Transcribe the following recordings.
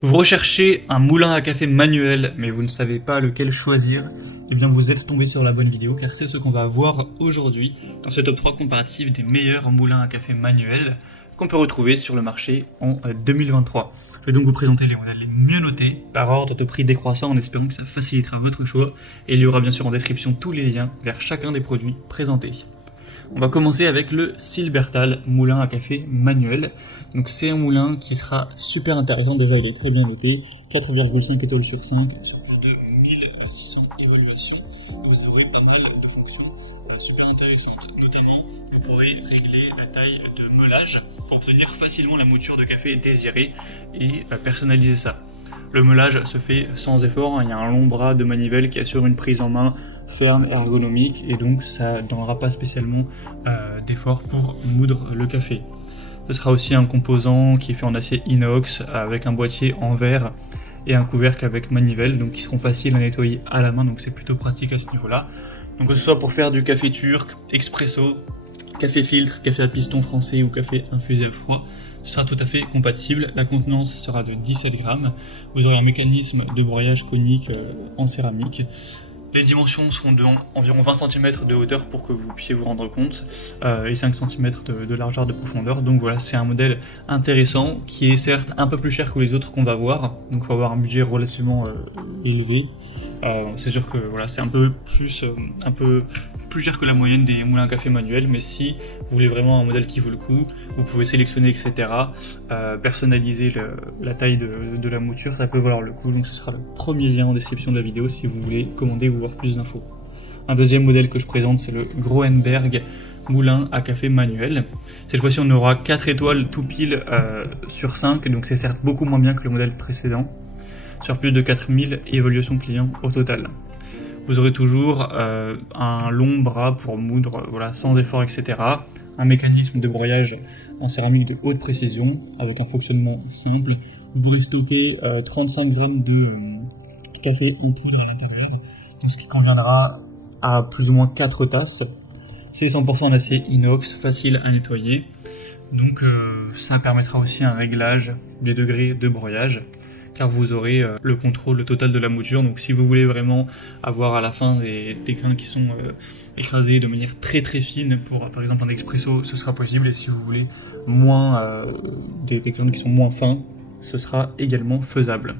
Vous recherchez un moulin à café manuel, mais vous ne savez pas lequel choisir, eh bien vous êtes tombé sur la bonne vidéo, car c'est ce qu'on va voir aujourd'hui dans ce top 3 comparatif des meilleurs moulins à café manuels qu'on peut retrouver sur le marché en 2023. Je vais donc vous présenter les modèles les mieux notés, par ordre de prix décroissant, en espérant que ça facilitera votre choix, et il y aura bien sûr en description tous les liens vers chacun des produits présentés. On va commencer avec le Silbertal moulin à café manuel. Donc c'est un moulin qui sera super intéressant, déjà il est très bien noté, 4,5 étoiles sur 5, plus de 1600 évaluations. Vous aurez pas mal de fonctions super intéressantes, notamment vous pourrez régler la taille de meulage pour obtenir facilement la mouture de café désirée et personnaliser ça. Le meulage se fait sans effort, il y a un long bras de manivelle qui assure une prise en main ferme et ergonomique, et donc ça ne donnera pas spécialement d'effort pour moudre le café. Ce sera aussi un composant qui est fait en acier inox avec un boîtier en verre et un couvercle avec manivelle, donc qui seront faciles à nettoyer à la main, donc c'est plutôt pratique à ce niveau-là. Donc que ce soit pour faire du café turc, expresso, café filtre, café à piston français ou café infusé à froid, ce sera tout à fait compatible. La contenance sera de 17 grammes. Vous aurez un mécanisme de broyage conique en céramique. Les dimensions seront d'environ 20 cm de hauteur pour que vous puissiez vous rendre compte, et 5 cm de largeur de profondeur. Donc voilà, c'est un modèle intéressant qui est certes un peu plus cher que les autres qu'on va voir, donc il faut avoir un budget relativement élevé. C'est sûr que voilà, c'est un peu plus cher que la moyenne des moulins à café manuels, mais si vous voulez vraiment un modèle qui vaut le coup, vous pouvez sélectionner, etc. Personnaliser la taille de la mouture, ça peut valoir le coup, donc ce sera le premier lien en description de la vidéo si vous voulez commander ou voir plus d'infos. Un deuxième modèle que je présente, c'est le Groenberg moulin à café manuel. Cette fois-ci on aura 4 étoiles tout pile sur 5, donc c'est certes beaucoup moins bien que le modèle précédent, sur plus de 4000 évaluations clients au total. Vous aurez toujours un long bras pour moudre, voilà, sans effort, etc. Un mécanisme de broyage en céramique de haute précision avec un fonctionnement simple. Vous pourrez stocker 35 grammes de café en poudre à l'intérieur, donc ce qui conviendra à plus ou moins 4 tasses. C'est 100% en acier inox, facile à nettoyer. Donc ça permettra aussi un réglage des degrés de broyage, car vous aurez le contrôle total de la mouture. Donc si vous voulez vraiment avoir à la fin des grains qui sont écrasés de manière très très fine pour par exemple un expresso, ce sera possible, et si vous voulez moins des grains qui sont moins fins, ce sera également faisable.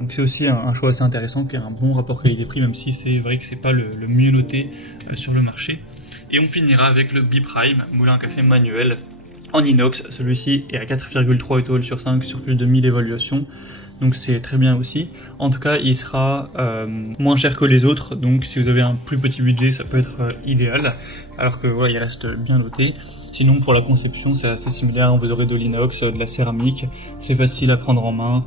Donc c'est aussi un choix assez intéressant qui a un bon rapport qualité-prix, même si c'est vrai que c'est pas le mieux noté sur le marché. Et on finira avec le B-Prime moulin à café manuel en inox. Celui-ci est à 4,3 étoiles sur 5 sur plus de 1000 évaluations, donc c'est très bien aussi. En tout cas, il sera moins cher que les autres, donc si vous avez un plus petit budget, ça peut être idéal, alors que voilà, il reste bien noté. Sinon, pour la conception, c'est assez similaire, vous aurez de l'inox, de la céramique, c'est facile à prendre en main,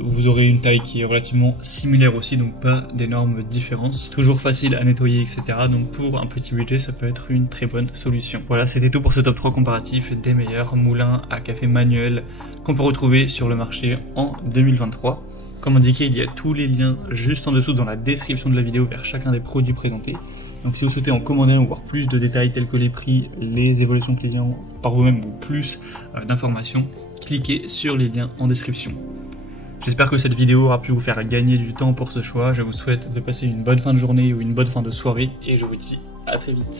vous aurez une taille qui est relativement similaire aussi, donc pas d'énormes différences. Toujours facile à nettoyer, etc. Donc pour un petit budget, ça peut être une très bonne solution. Voilà, c'était tout pour ce top 3 comparatif des meilleurs moulins à café manuel qu'on peut retrouver sur le marché en 2023. Comme indiqué, il y a tous les liens juste en dessous dans la description de la vidéo vers chacun des produits présentés. Donc si vous souhaitez en commander ou voir plus de détails tels que les prix, les évolutions clients par vous-même ou plus d'informations, cliquez sur les liens en description. J'espère que cette vidéo aura pu vous faire gagner du temps pour ce choix. Je vous souhaite de passer une bonne fin de journée ou une bonne fin de soirée, et je vous dis à très vite.